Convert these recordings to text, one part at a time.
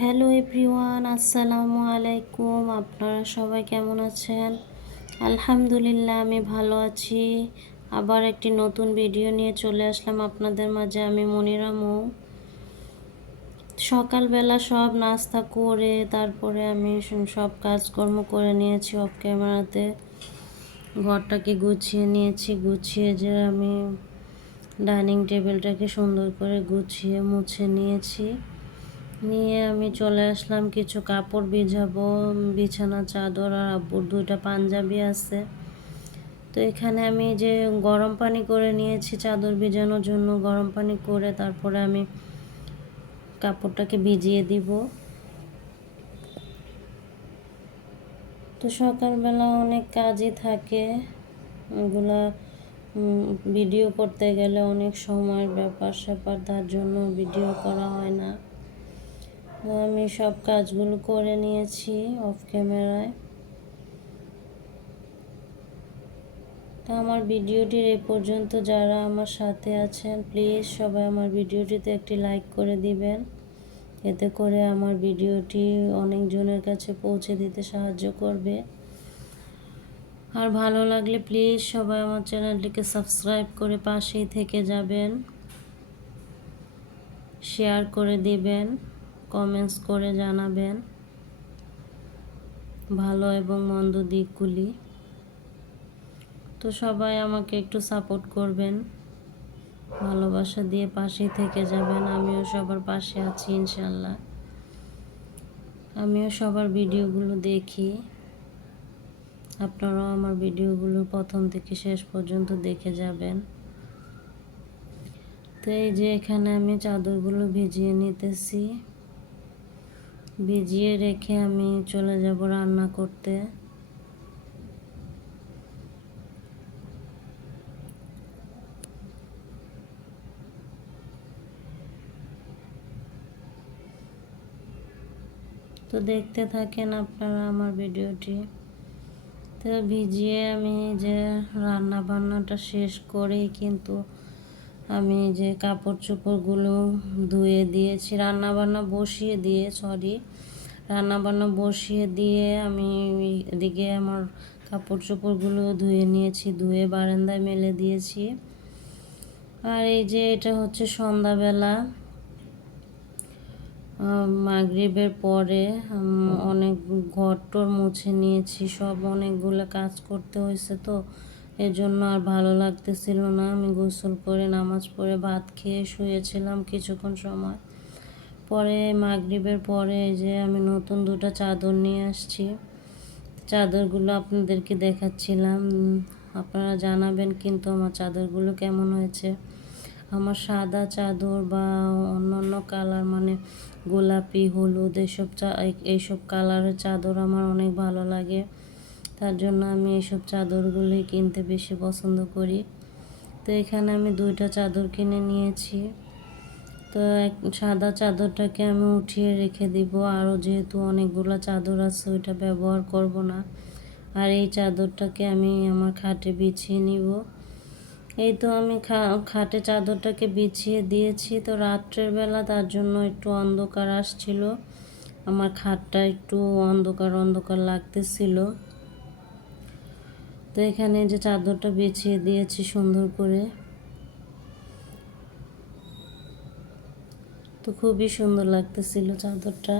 Hello everyone, আসসালামু আলাইকুম। আপনারা সবাই কেমন আছেন? আলহামদুলিল্লাহ, আমি ভালো আছি। আবার একটি নতুন ভিডিও নিয়ে চলে আসলাম আপনাদের মাঝে। আমি মনিরা মৌ। সকালবেলা সব নাস্তা করে তারপরে আমি সব কাজকর্ম করে নিয়েছি অফ ক্যামেরাতে। ঘরটাকে গুছিয়ে নিয়েছি। গুছিয়ে যে আমি ডাইনিং টেবিলটাকে সুন্দর করে গুছিয়ে মুছে নিয়েছি। নিয়ে আমি চলে আসলাম কিছু কাপড় ভিজাবো, বিছানা চাদর আর আব্বুর দুইটা পাঞ্জাবি আছে। তো এখানে আমি যে গরম পানি করে নিয়েছি চাদর ভিজানোর জন্য। গরম পানি করে তারপরে আমি কাপড়টাকে ভিজিয়ে দিব। তো সকালবেলা অনেক কাজই থাকে, এগুলা ভিডিও করতে গেলে অনেক সময়ের ব্যাপার স্যাপার, তার জন্য ভিডিও করা হয় না। আমি সব কাজগুলো করে নিয়েছি অফ ক্যামেরায়। তো আমার ভিডিওটির এ পর্যন্ত যারা আমার সাথে আছেন, প্লিজ সবাই আমার ভিডিওটিতে একটি লাইক করে দিবেন। এতে করে আমার ভিডিওটি অনেকজনের কাছে পৌঁছে দিতে সাহায্য করবে। আর ভালো লাগলে প্লিজ সবাই আমার চ্যানেলটিকে সাবস্ক্রাইব করে পাশেই থেকে যাবেন, শেয়ার করে দিবেন, কমেন্টস করে জানাবেন ভালো এবং মন্দ দিকগুলি। তো সবাই আমাকে একটু সাপোর্ট করবেন, ভালোবাসা দিয়ে পাশেই থেকে যাবেন। আমিও সবার পাশে আছি ইনশাল্লাহ। আমিও সবার ভিডিওগুলো দেখি, আপনারাও আমার ভিডিওগুলো প্রথম থেকে শেষ পর্যন্ত দেখে যাবেন। তো এই যে এখানে আমি চাদরগুলো ভিজিয়ে নিতেছি। ভিজিয়ে রেখে আমি চলে যাব রান্না করতে। তো দেখতে থাকেন আপনারা আমার ভিডিওটি। তো ভিজিয়ে আমি যে রান্না বান্নাটা শেষ করেই কিন্তু আমি যে কাপড় চোপড়গুলো ধুয়ে দিয়েছি, রান্না বান্না বসিয়ে দিয়ে আমি এদিকে আমার কাপড় চোপড়গুলো ধুয়ে নিয়েছি, ধুয়ে বারান্দায় মেলে দিয়েছি। আর এই যে এটা হচ্ছে সন্ধ্যাবেলা, মাগরিবের পরে অনেক ঘর টর মুছে নিয়েছি। সব অনেকগুলো কাজ করতে হয়েছে, তো এর জন্য আর ভালো লাগতেছিল না। আমি গোসল করে নামাজ পড়ে ভাত খেয়ে শুয়েছিলাম কিছুক্ষণ সময়। পরে মাগরিবের পরে যে আমি নতুন দুটো চাদর নিয়ে আসছি, চাদরগুলো আপনাদেরকে দেখাচ্ছিলাম। আপনারা জানাবেন কিন্তু আমার চাদরগুলো কেমন হয়েছে। আমার সাদা চাদর বা অন্য কালার, মানে গোলাপি, হলুদ, এইসব কালারের চাদর আমার অনেক ভালো লাগে। তার জন্য আমি এইসব চাদরগুলোই কিনতে বেশি পছন্দ করি। তো এখানে আমি দুইটা চাদর কিনে নিয়েছি। তো সাদা চাদরটাকে আমি উঠিয়ে রেখে দিব। আরও যেহেতু অনেকগুলো চাদর আছে, ওইটা ব্যবহার করব না। আর এই চাদরটাকে আমি আমার খাটে বিছিয়ে নিব। এই তো আমি খাটে চাদরটাকে বিছিয়ে দিয়েছি। তো রাত্রের বেলা, তার জন্য একটু অন্ধকার আসছিল, আমার খাটটা একটু অন্ধকার অন্ধকার লাগতেছিল। তো এখানে যে চাদরটা বিছিয়ে দিয়েছি সুন্দর করে, তো খুবই সুন্দর লাগতেছিল চাদরটা।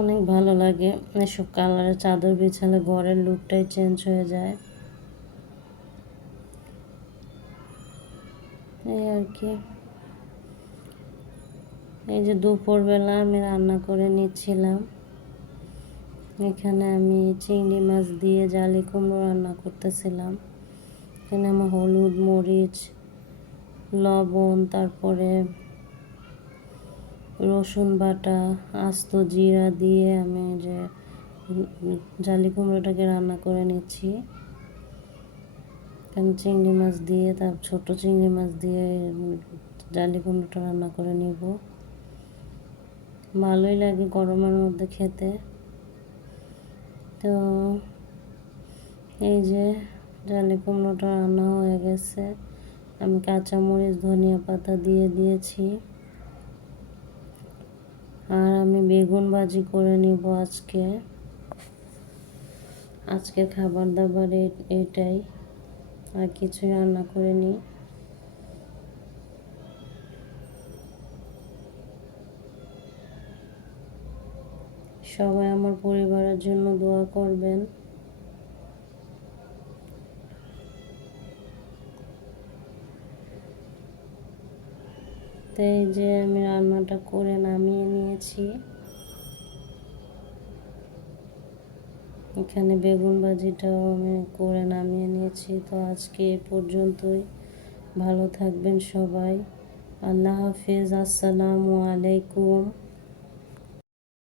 অনেক ভালো লাগে এসব কালারের চাদর বিছালে, ঘরের লুকটাই চেঞ্জ হয়ে যায়। এই আর কি। এই যে দুপুরবেলা আমি রান্না করে নিচ্ছিলাম। এখানে আমি চিংড়ি মাছ দিয়ে জালি কুমড়ো রান্না করতেছিলাম। এখানে আমার হলুদ, মরিচ, লবণ, তারপরে রসুন বাটা, আস্ত জিরা দিয়ে আমি যে জালি কুমড়োটাকে রান্না করে নিচ্ছি। এখানে চিংড়ি মাছ দিয়ে, তার ছোট চিংড়ি মাছ দিয়ে জালি কুমড়োটা রান্না করে নিব। ভালোই লাগে গরমের মধ্যে খেতে। তো এই যে জালি কুমড়োটা রান্না হয়ে গেছে। আমি কাঁচামরিচ ধনিয়া পাতা দিয়ে দিয়েছি। আর আমি বেগুন ভাজি করে নিব আজকে খাবার দাবার এটাই, আর কিছু রান্না করে নিই। সবাই আমার পরিবারের জন্য দোয়া করবেন। তো এই যে আমি রান্নাটা করে নামিয়ে নিয়েছি। এখানে বেগুন ভাজিটাও আমি করে নামিয়ে নিয়েছি। তো আজকে এ পর্যন্তই। ভালো থাকবেন সবাই। আল্লাহ হাফেজ। আসসালামু আলাইকুম।